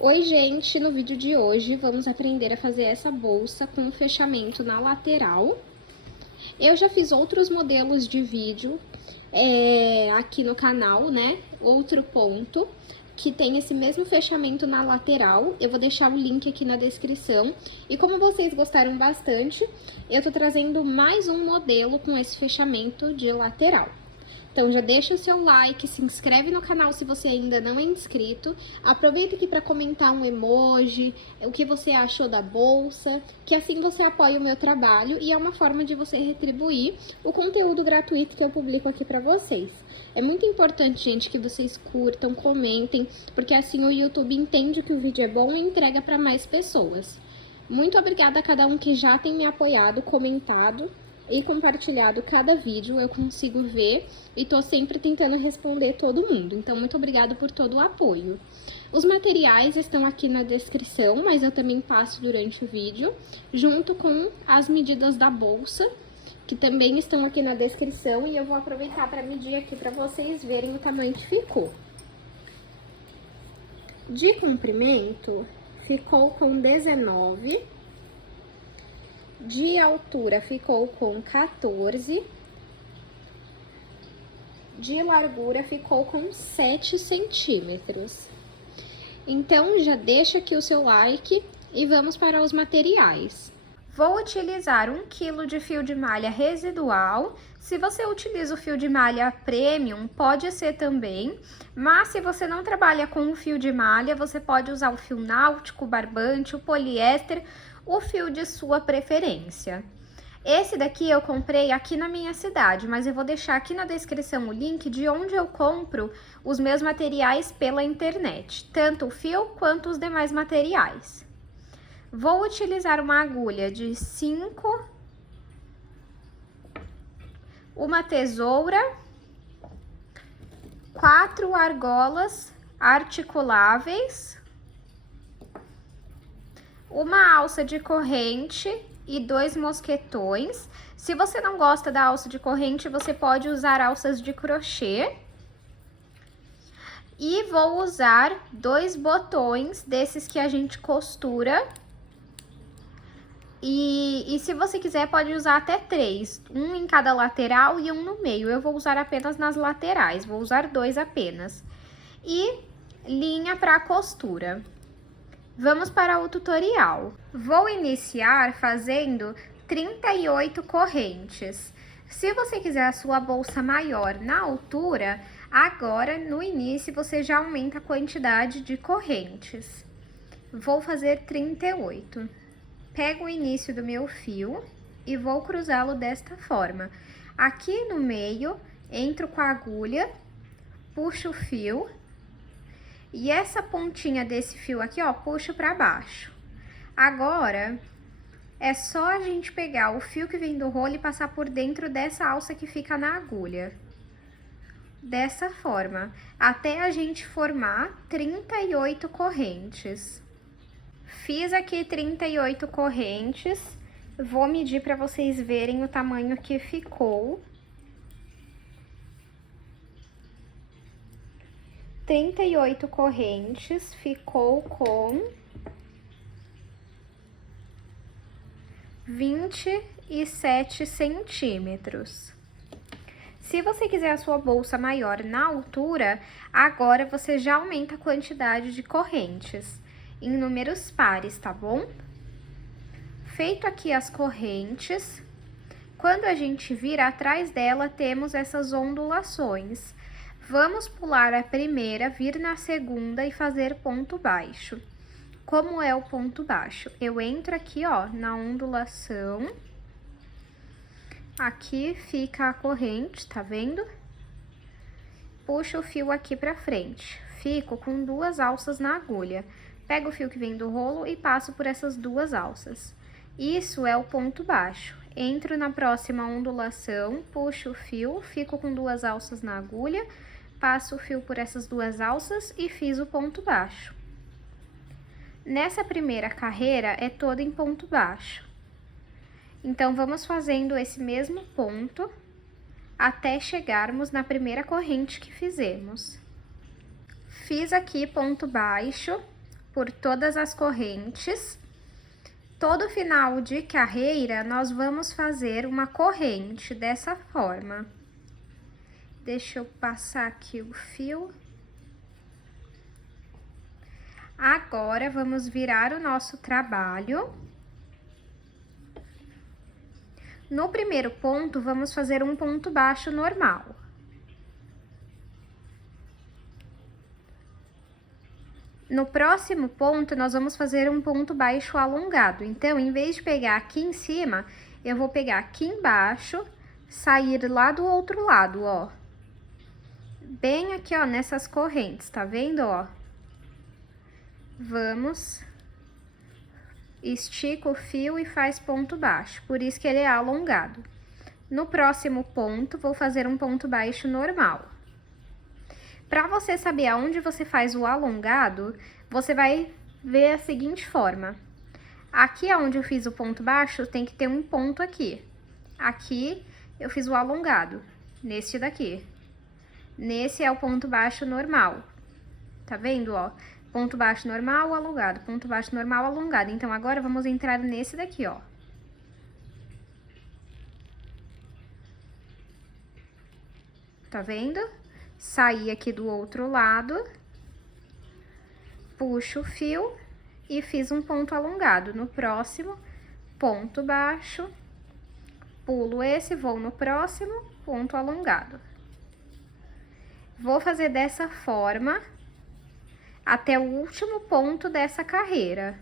Oi, gente! No vídeo de hoje vamos aprender a fazer essa bolsa com o fechamento na lateral. Eu já fiz outros modelos de vídeo aqui no canal, né? Outro ponto que tem esse mesmo fechamento na lateral. Eu vou deixar o link aqui na descrição. E como vocês gostaram bastante, eu tô trazendo mais um modelo com esse fechamento de lateral. Então já deixa o seu like, se inscreve no canal se você ainda não é inscrito. Aproveita aqui para comentar um emoji, o que você achou da bolsa, que assim você apoia o meu trabalho e é uma forma de você retribuir o conteúdo gratuito que eu publico aqui para vocês. É muito importante, gente, que vocês curtam, comentem, porque assim o YouTube entende que o vídeo é bom e entrega para mais pessoas. Muito obrigada a cada um que já tem me apoiado, comentado e compartilhado cada vídeo, eu consigo ver e tô sempre tentando responder todo mundo. Então, muito obrigada por todo o apoio. Os materiais estão aqui na descrição, mas eu também passo durante o vídeo, junto com as medidas da bolsa, que também estão aqui na descrição, e eu vou aproveitar para medir aqui para vocês verem o tamanho que ficou. De comprimento, ficou com 19. De altura ficou com 14, de largura ficou com 7 centímetros. Então, já deixa aqui o seu like e vamos para os materiais. Vou utilizar 1 kg de fio de malha residual. Se você utiliza o fio de malha premium, pode ser também, mas se você não trabalha com o fio de malha, você pode usar o fio náutico, o barbante, o poliéster, o fio de sua preferência. Esse daqui eu comprei aqui na minha cidade, mas eu vou deixar aqui na descrição o link de onde eu compro os meus materiais pela internet, tanto o fio quanto os demais materiais. Vou utilizar uma agulha de 5, uma tesoura, 4 argolas articuláveis, uma alça de corrente e 2 mosquetões. Se você não gosta da alça de corrente, você pode usar alças de crochê. E vou usar 2 botões desses que a gente costura. E se você quiser, pode usar até 3, um em cada lateral e um no meio. Eu vou usar apenas nas laterais, vou usar 2 apenas. E linha para costura. Vamos para o tutorial. Vou iniciar fazendo 38 correntes. Se você quiser a sua bolsa maior na altura, agora no início você já aumenta a quantidade de correntes. Vou fazer 38. Pego o início do meu fio e vou cruzá-lo desta forma. Aqui no meio, entro com a agulha, puxo o fio. E essa pontinha desse fio aqui, ó, puxo pra baixo. Agora, é só a gente pegar o fio que vem do rolo e passar por dentro dessa alça que fica na agulha. Dessa forma, até a gente formar 38 correntes. Fiz aqui 38 correntes, vou medir pra vocês verem o tamanho que ficou. 38 correntes, ficou com 27 centímetros. Se você quiser a sua bolsa maior na altura, agora você já aumenta a quantidade de correntes em números pares, tá bom? Feito aqui as correntes, quando a gente vira atrás dela, temos essas ondulações. Vamos pular a primeira, vir na segunda e fazer ponto baixo. Como é o ponto baixo? Eu entro aqui, ó, na ondulação. Aqui fica a corrente, tá vendo? Puxo o fio aqui pra frente. Fico com 2 alças na agulha. Pego o fio que vem do rolo e passo por essas 2 alças. Isso é o ponto baixo. Entro na próxima ondulação, puxo o fio, fico com 2 alças na agulha, passo o fio por essas 2 alças e fiz o ponto baixo. Nessa primeira carreira é toda em ponto baixo. Então, vamos fazendo esse mesmo ponto até chegarmos na primeira corrente que fizemos. Fiz aqui ponto baixo, por todas as correntes. Todo final de carreira, nós vamos fazer uma corrente dessa forma. Deixa eu passar aqui o fio. Agora, vamos virar o nosso trabalho. No primeiro ponto, vamos fazer um ponto baixo normal. No próximo ponto, nós vamos fazer um ponto baixo alongado. Então, em vez de pegar aqui em cima, eu vou pegar aqui embaixo, sair lá do outro lado, ó. Bem aqui, ó, nessas correntes, tá vendo, ó? Vamos, estica o fio e faz ponto baixo, por isso que ele é alongado. No próximo ponto, vou fazer um ponto baixo normal. Para você saber aonde você faz o alongado, você vai ver a seguinte forma. Aqui onde eu fiz o ponto baixo, tem que ter um ponto aqui. Aqui eu fiz o alongado, neste daqui. Nesse é o ponto baixo normal. Tá vendo, ó? Ponto baixo normal, alongado, ponto baixo normal, alongado. Então, agora vamos entrar nesse daqui, ó. Tá vendo? Saí aqui do outro lado, puxo o fio e fiz um ponto alongado. No próximo, ponto baixo, pulo esse, vou no próximo, ponto alongado. Vou fazer dessa forma até o último ponto dessa carreira.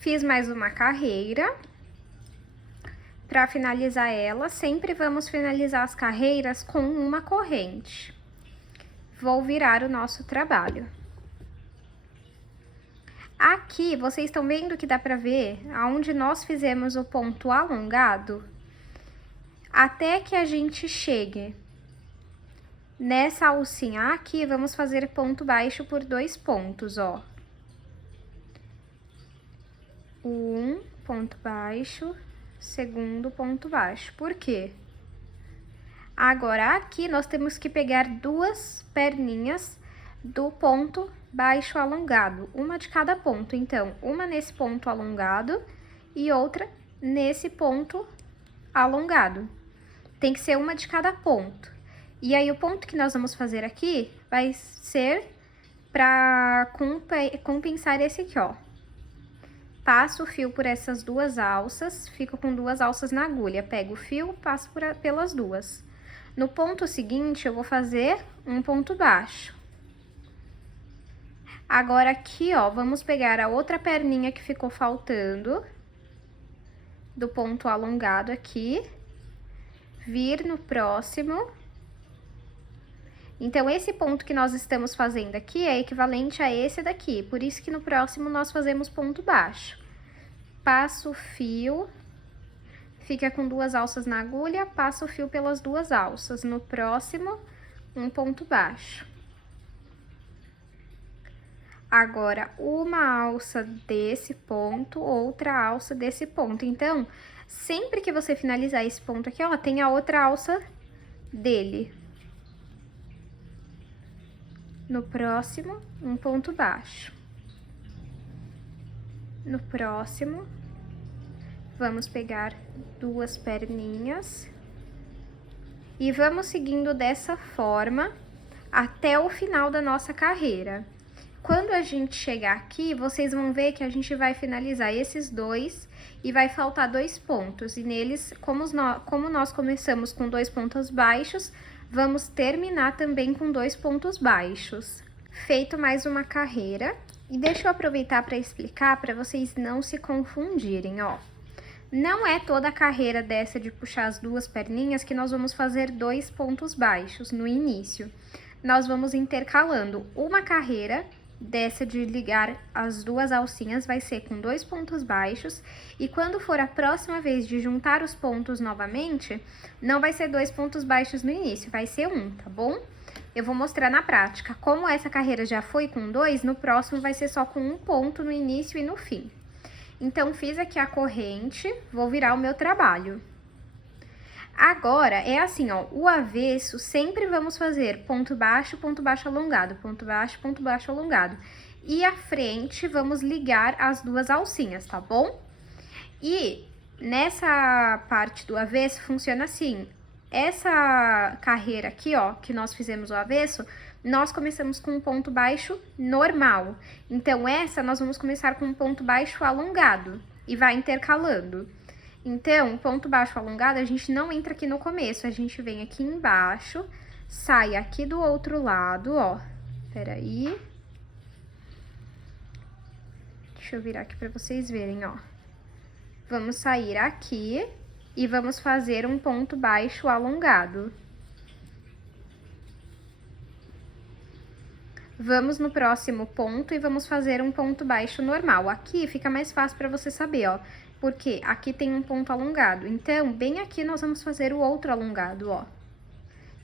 Fiz mais uma carreira. Para finalizar ela, sempre vamos finalizar as carreiras com uma corrente. Vou virar o nosso trabalho. Aqui, vocês estão vendo que dá para ver aonde nós fizemos o ponto alongado? Até que a gente chegue nessa alcinha aqui, vamos fazer ponto baixo por 2 pontos, ó. Um ponto baixo, segundo ponto baixo. Por quê? Agora, aqui, nós temos que pegar 2 perninhas do ponto baixo alongado, uma de cada ponto. Então, uma nesse ponto alongado e outra nesse ponto alongado. Tem que ser uma de cada ponto. E aí, o ponto que nós vamos fazer aqui vai ser para compensar esse aqui, ó. Passo o fio por essas 2 alças, fico com 2 alças na agulha. Pego o fio, passo pelas 2. No ponto seguinte, eu vou fazer um ponto baixo. Agora, aqui, ó, vamos pegar a outra perninha que ficou faltando do ponto alongado aqui, vir no próximo. Então, esse ponto que nós estamos fazendo aqui é equivalente a esse daqui, por isso que no próximo nós fazemos ponto baixo. Passo o fio, fica com 2 alças na agulha, passo o fio pelas 2 alças. No próximo, um ponto baixo. Agora, uma alça desse ponto, outra alça desse ponto. Então, sempre que você finalizar esse ponto aqui, ó, tem a outra alça dele. No próximo, um ponto baixo. No próximo, vamos pegar 2 perninhas e vamos seguindo dessa forma até o final da nossa carreira. Quando a gente chegar aqui, vocês vão ver que a gente vai finalizar esses 2 e vai faltar 2 pontos. E neles, como nós começamos com 2 pontos baixos, vamos terminar também com 2 pontos baixos. Feito mais uma carreira. E deixa eu aproveitar para explicar para vocês não se confundirem, ó. Não é toda a carreira dessa de puxar as 2 perninhas que nós vamos fazer 2 pontos baixos no início. Nós vamos intercalando uma carreira dessa de ligar as 2 alcinhas, vai ser com 2 pontos baixos, e quando for a próxima vez de juntar os pontos novamente, não vai ser 2 pontos baixos no início, vai ser 1, tá bom? Eu vou mostrar na prática. Como essa carreira já foi com 2, no próximo vai ser só com 1 ponto no início e no fim. Então, fiz aqui a corrente, vou virar o meu trabalho. Agora, é assim, ó, o avesso, sempre vamos fazer ponto baixo alongado, ponto baixo alongado. e a frente vamos ligar as duas alcinhas, tá bom? E nessa parte do avesso funciona assim, essa carreira aqui, ó, que nós fizemos o avesso, nós começamos com um ponto baixo normal. Então, essa nós vamos começar com um ponto baixo alongado e vai intercalando. Então, o ponto baixo alongado, a gente não entra aqui no começo, a gente vem aqui embaixo, sai aqui do outro lado, ó. Peraí. Deixa eu virar aqui pra vocês verem, ó. Vamos sair aqui e vamos fazer um ponto baixo alongado. Vamos no próximo ponto e vamos fazer um ponto baixo normal. Aqui fica mais fácil para você saber, ó, porque aqui tem um ponto alongado. Então, bem aqui nós vamos fazer o outro alongado, ó.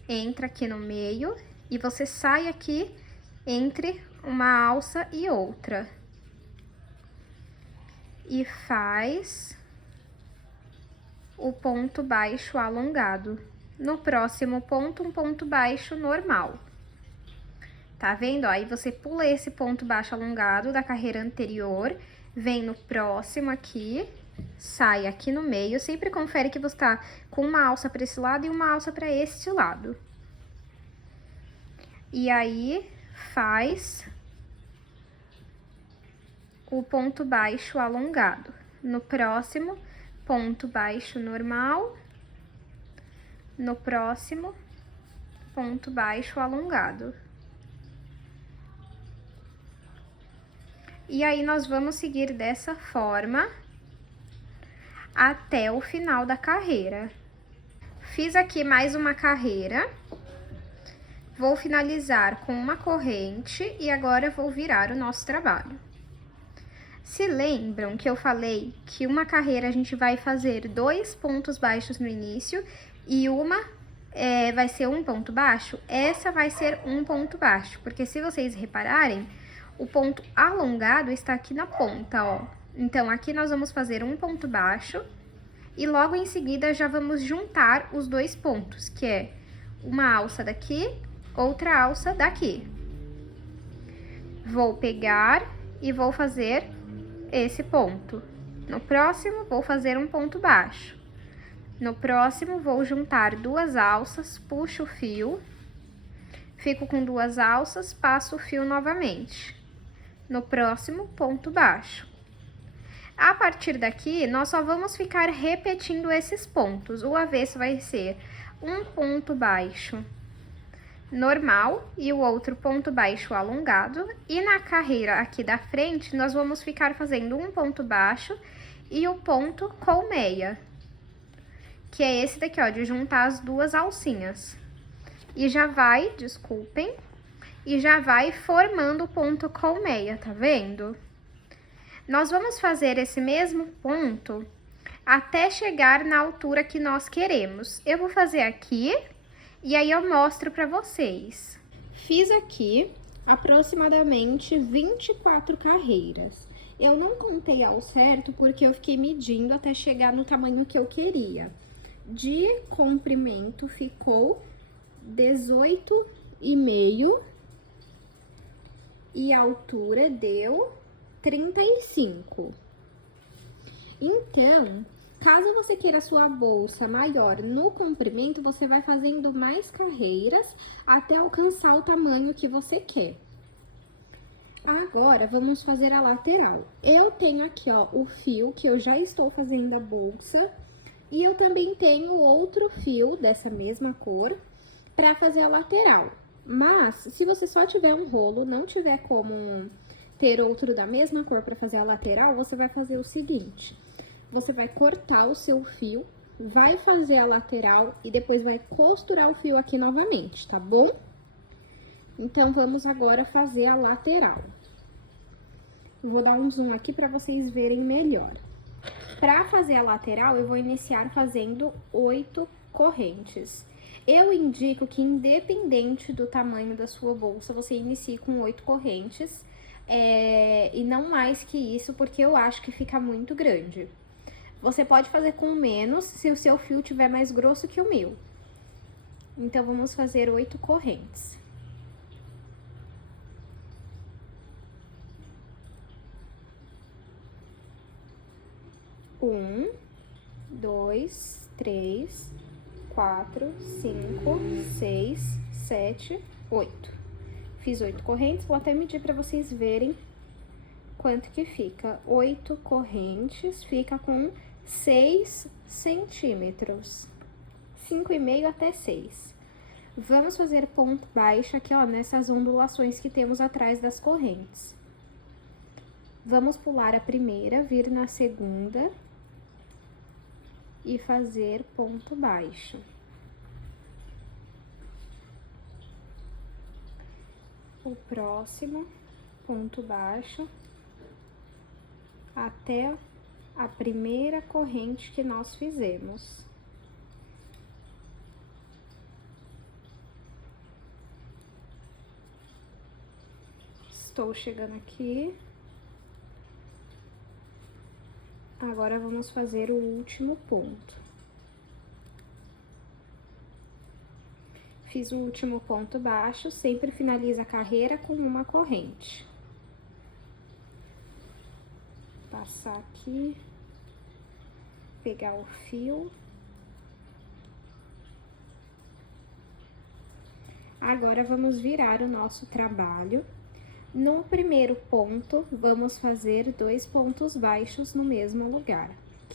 Entra aqui no meio e você sai aqui entre uma alça e outra. E faz o ponto baixo alongado. No próximo ponto, um ponto baixo normal. Tá vendo? Aí você pula esse ponto baixo alongado da carreira anterior, vem no próximo aqui, sai aqui no meio, sempre confere que você tá com uma alça para esse lado e uma alça para este lado. E aí, faz o ponto baixo alongado. No próximo, ponto baixo normal. No próximo, ponto baixo alongado. E aí, nós vamos seguir dessa forma até o final da carreira. Fiz aqui mais uma carreira. Vou finalizar com uma corrente e agora vou virar o nosso trabalho. Se lembram que eu falei que uma carreira a gente vai fazer 2 pontos baixos no início e uma vai ser um ponto baixo? Essa vai ser um ponto baixo, porque se vocês repararem, o ponto alongado está aqui na ponta, ó. Então, aqui nós vamos fazer um ponto baixo e logo em seguida já vamos juntar os 2 pontos, que é uma alça daqui, outra alça daqui. Vou pegar e vou fazer esse ponto. No próximo, vou fazer um ponto baixo. No próximo, vou juntar 2 alças, puxo o fio, fico com 2 alças, passo o fio novamente. No próximo, ponto baixo. A partir daqui, nós só vamos ficar repetindo esses pontos. O avesso vai ser um ponto baixo normal e o outro ponto baixo alongado. E na carreira aqui da frente, nós vamos ficar fazendo um ponto baixo e o ponto colmeia, que é esse daqui, ó, de juntar as 2 alcinhas. E já vai, desculpem, e já vai formando o ponto colmeia, tá vendo? Nós vamos fazer esse mesmo ponto até chegar na altura que nós queremos. Eu vou fazer aqui e aí eu mostro pra vocês. Fiz aqui aproximadamente 24 carreiras. Eu não contei ao certo porque eu fiquei medindo até chegar no tamanho que eu queria. De comprimento ficou 18,5 e a altura deu 35. Então, caso você queira sua bolsa maior no comprimento, você vai fazendo mais carreiras até alcançar o tamanho que você quer. Agora, vamos fazer a lateral. Eu tenho aqui, ó, o fio que eu já estou fazendo a bolsa e eu também tenho outro fio dessa mesma cor para fazer a lateral. Mas, se você só tiver um rolo, não tiver como ter outro da mesma cor para fazer a lateral, você vai fazer o seguinte: você vai cortar o seu fio, vai fazer a lateral e depois vai costurar o fio aqui novamente, tá bom? Então, vamos agora fazer a lateral. Vou dar um zoom aqui para vocês verem melhor. Para fazer a lateral, eu vou iniciar fazendo 8 correntes. Eu indico que, independente do tamanho da sua bolsa, você inicie com 8 correntes, e não mais que isso, porque eu acho que fica muito grande. Você pode fazer com menos, se o seu fio tiver mais grosso que o meu. Então, vamos fazer 8 correntes. Um, dois, três, quatro, cinco, seis, sete, 8. Fiz 8 correntes, vou até medir para vocês verem quanto que fica. 8 correntes fica com 6 centímetros. 5,5 até 6. Vamos fazer ponto baixo aqui, ó, nessas ondulações que temos atrás das correntes. Vamos pular a primeira, vir na segunda e fazer ponto baixo. O próximo, ponto baixo, até a primeira corrente que nós fizemos. Estou chegando aqui. Agora, vamos fazer o último ponto. Fiz o último ponto baixo, sempre finaliza a carreira com uma corrente. Passar aqui, pegar o fio. Agora, vamos virar o nosso trabalho. No primeiro ponto, vamos fazer 2 pontos baixos no mesmo lugar,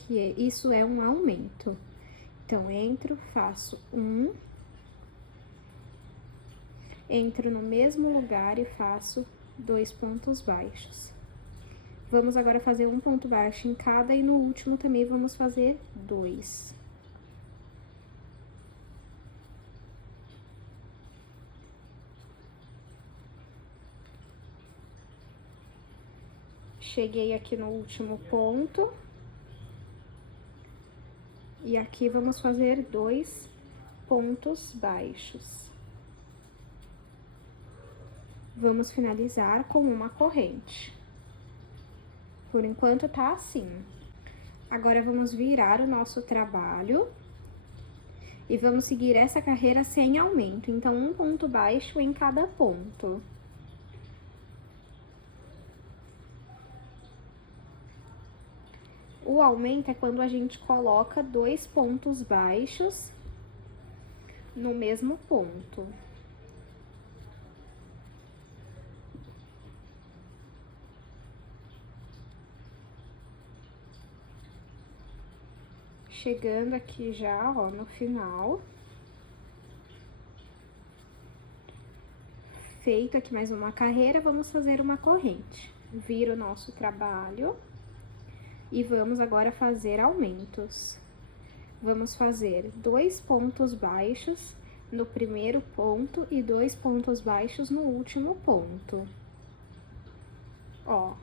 isso é um aumento. Então, entro, faço um, entro no mesmo lugar e faço 2 pontos baixos. Vamos agora fazer um ponto baixo em cada e no último também vamos fazer 2. Cheguei aqui no último ponto. E aqui vamos fazer 2 pontos baixos. Vamos finalizar com uma corrente. Por enquanto, tá assim. Agora, vamos virar o nosso trabalho. E vamos seguir essa carreira sem aumento. Então, um ponto baixo em cada ponto. O aumento é quando a gente coloca 2 pontos baixos no mesmo ponto. Chegando aqui já, ó, no final. Feito aqui mais uma carreira, vamos fazer uma corrente. Vira o nosso trabalho. E vamos agora fazer aumentos. Vamos fazer 2 pontos baixos no primeiro ponto e 2 pontos baixos no último ponto. Ó,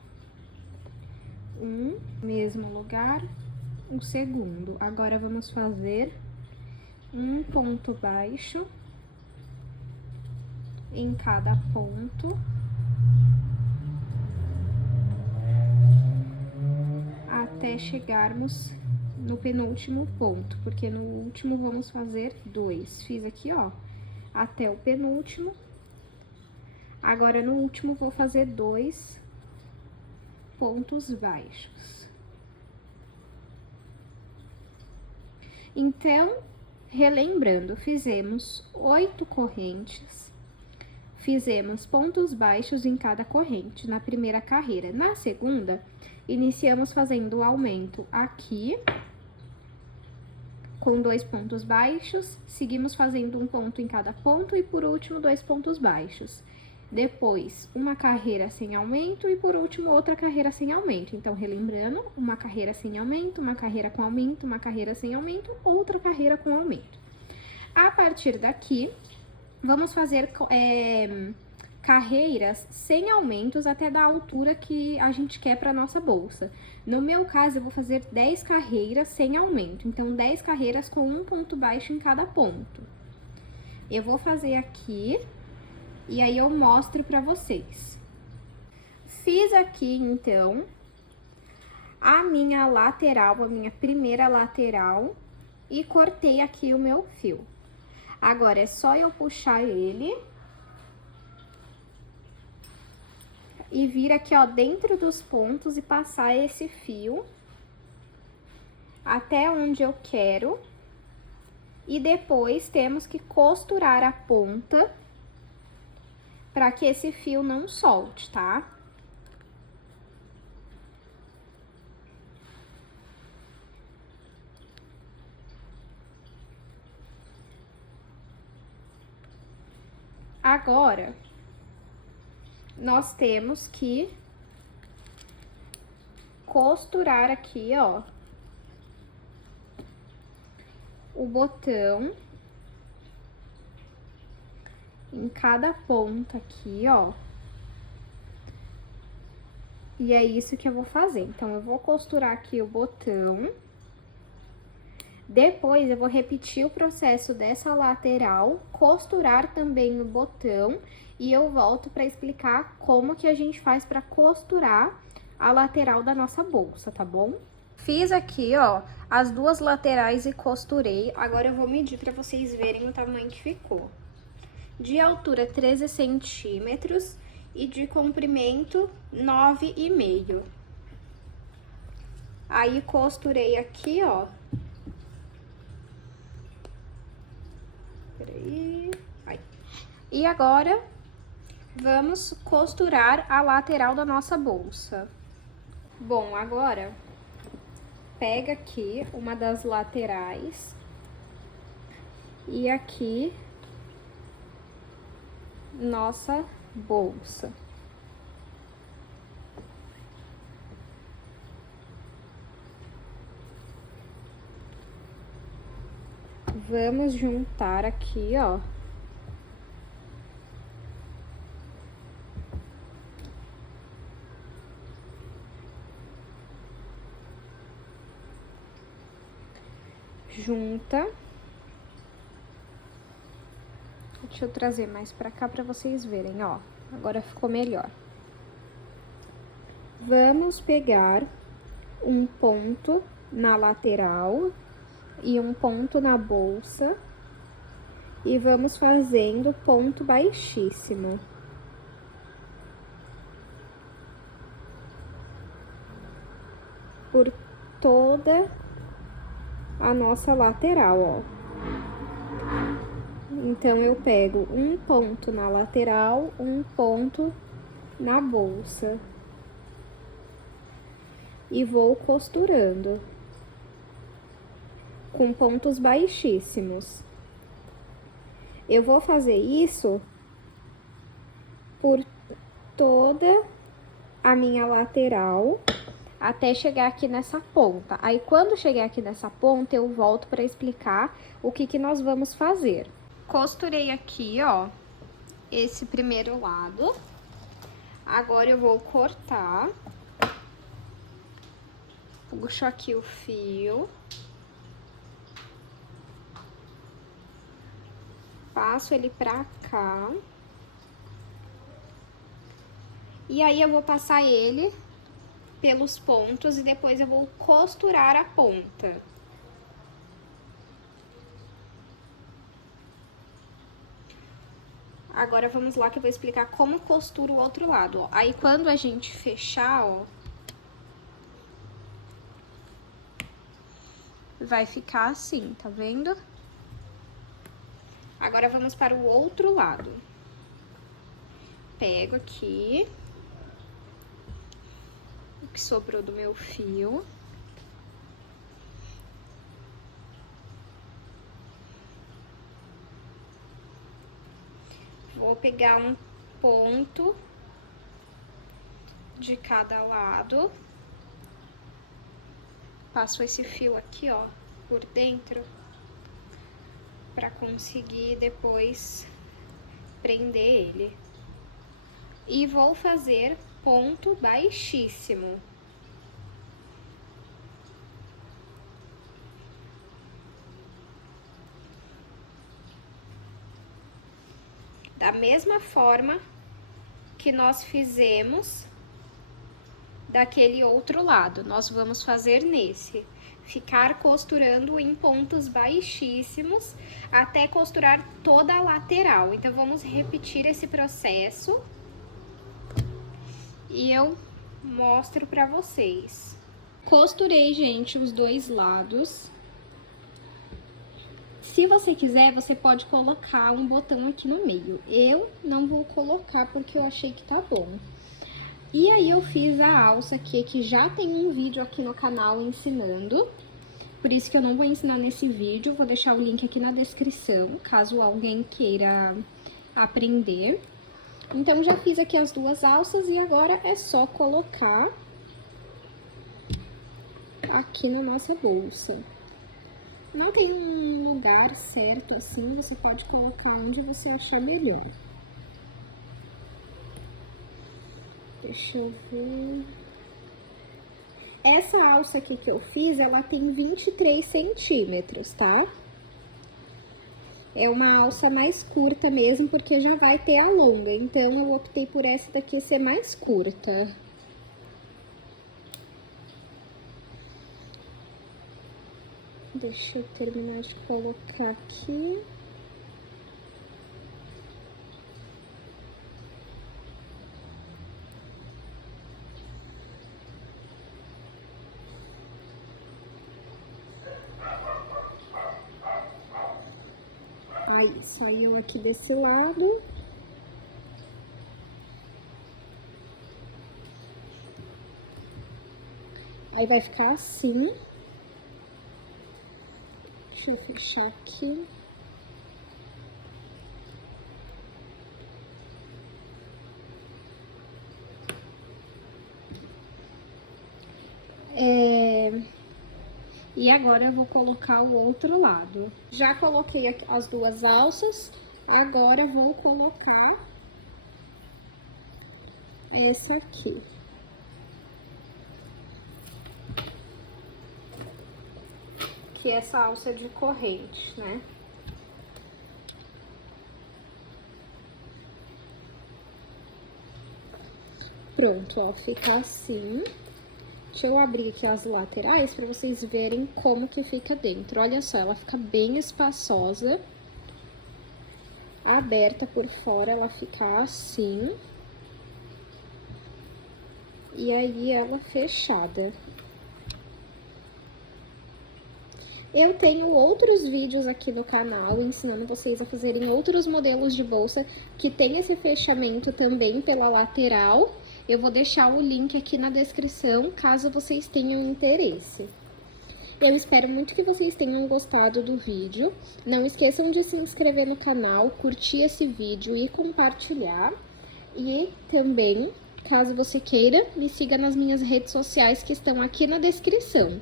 um, mesmo lugar, o segundo. Agora, vamos fazer um ponto baixo em cada ponto. Até chegarmos no penúltimo ponto, porque no último vamos fazer 2. Fiz aqui, ó, até o penúltimo. Agora, no último, vou fazer 2 pontos baixos. Então, relembrando, fizemos 8 correntes, fizemos pontos baixos em cada corrente na primeira carreira. Na segunda, iniciamos fazendo o aumento aqui, com 2 pontos baixos, seguimos fazendo um ponto em cada ponto e, por último, 2 pontos baixos. Depois, uma carreira sem aumento e, por último, outra carreira sem aumento. Então, relembrando, uma carreira sem aumento, uma carreira com aumento, uma carreira sem aumento, outra carreira com aumento. A partir daqui, vamos fazer carreiras sem aumentos até da altura que a gente quer para nossa bolsa. No meu caso, eu vou fazer 10 carreiras sem aumento. Então, 10 carreiras com um ponto baixo em cada ponto. Eu vou fazer aqui e aí eu mostro para vocês. Fiz aqui, então, a minha lateral, a minha primeira lateral, e cortei aqui o meu fio. Agora, é só eu puxar ele e vir aqui, ó, dentro dos pontos e passar esse fio até onde eu quero. E depois temos que costurar a ponta para que esse fio não solte, tá? Agora, nós temos que costurar aqui, ó, o botão em cada ponta aqui, ó. E é isso que eu vou fazer. Então, eu vou costurar aqui o botão. Depois, eu vou repetir o processo dessa lateral, costurar também o botão. E eu volto pra explicar como que a gente faz pra costurar a lateral da nossa bolsa, tá bom? Fiz aqui, ó, as duas laterais e costurei. Agora eu vou medir pra vocês verem o tamanho que ficou. De altura, 13 centímetros e de comprimento, 9,5. Aí, costurei aqui, ó. Peraí. Aí. E agora, vamos costurar a lateral da nossa bolsa. Bom, agora, pega aqui uma das laterais e aqui nossa bolsa. Vamos juntar aqui, ó. Junta. Deixa eu trazer mais pra cá pra vocês verem, ó. Agora ficou melhor. Vamos pegar um ponto na lateral e um ponto na bolsa e vamos fazendo ponto baixíssimo. Por toda a nossa lateral, ó. Então, eu pego um ponto na lateral, um ponto na bolsa. E vou costurando. Com pontos baixíssimos. Eu vou fazer isso por toda a minha lateral, até chegar aqui nessa ponta. Aí, quando chegar aqui nessa ponta, eu volto para explicar o que nós vamos fazer. Costurei aqui, ó, esse primeiro lado. Agora, eu vou cortar. Puxo aqui o fio. Passo ele pra cá. E aí, eu vou passar ele pelos pontos e depois eu vou costurar a ponta. Agora, vamos lá que eu vou explicar como costura o outro lado, ó. Aí, quando a gente fechar, ó, vai ficar assim, tá vendo? Agora, vamos para o outro lado. Pego aqui o que sobrou do meu fio. Vou pegar um ponto de cada lado. Passo esse fio aqui, ó, por dentro, pra conseguir depois prender ele. E vou fazer ponto baixíssimo. Da mesma forma que nós fizemos daquele outro lado, nós vamos fazer nesse. Ficar costurando em pontos baixíssimos até costurar toda a lateral. Então, vamos repetir esse processo e eu mostro pra vocês. Costurei, gente, os dois lados. Se você quiser, você pode colocar um botão aqui no meio. Eu não vou colocar porque eu achei que tá bom. E aí eu fiz a alça aqui, que já tem um vídeo aqui no canal ensinando. Por isso que eu não vou ensinar nesse vídeo, vou deixar o link aqui na descrição, caso alguém queira aprender. Então, já fiz aqui as duas alças e agora é só colocar aqui na nossa bolsa. Não tem um lugar certo assim, você pode colocar onde você achar melhor. Deixa eu ver... Essa alça aqui que eu fiz, ela tem 23 centímetros, tá? É uma alça mais curta mesmo, porque já vai ter a longa. Então, eu optei por essa daqui ser mais curta. Deixa eu terminar de colocar aqui. Aí, saiu aqui desse lado. Aí, vai ficar assim. Deixa eu fechar aqui. E agora eu vou colocar o outro lado. Já coloquei as duas alças, agora vou colocar essa aqui. Que é essa alça de corrente, né? Pronto, ó, fica assim. Deixa eu abrir aqui as laterais pra vocês verem como que fica dentro. Olha só, ela fica bem espaçosa. Aberta por fora, ela fica assim. E aí, ela fechada. Eu tenho outros vídeos aqui no canal ensinando vocês a fazerem outros modelos de bolsa que tem esse fechamento também pela lateral. Eu vou deixar o link aqui na descrição, caso vocês tenham interesse. Eu espero muito que vocês tenham gostado do vídeo. Não esqueçam de se inscrever no canal, curtir esse vídeo e compartilhar. E também, caso você queira, me siga nas minhas redes sociais que estão aqui na descrição.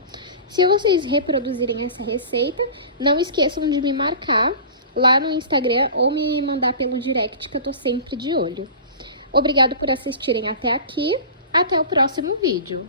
Se vocês reproduzirem essa receita, não esqueçam de me marcar lá no Instagram ou me mandar pelo direct, que eu tô sempre de olho. Obrigado por assistirem até aqui. Até o próximo vídeo.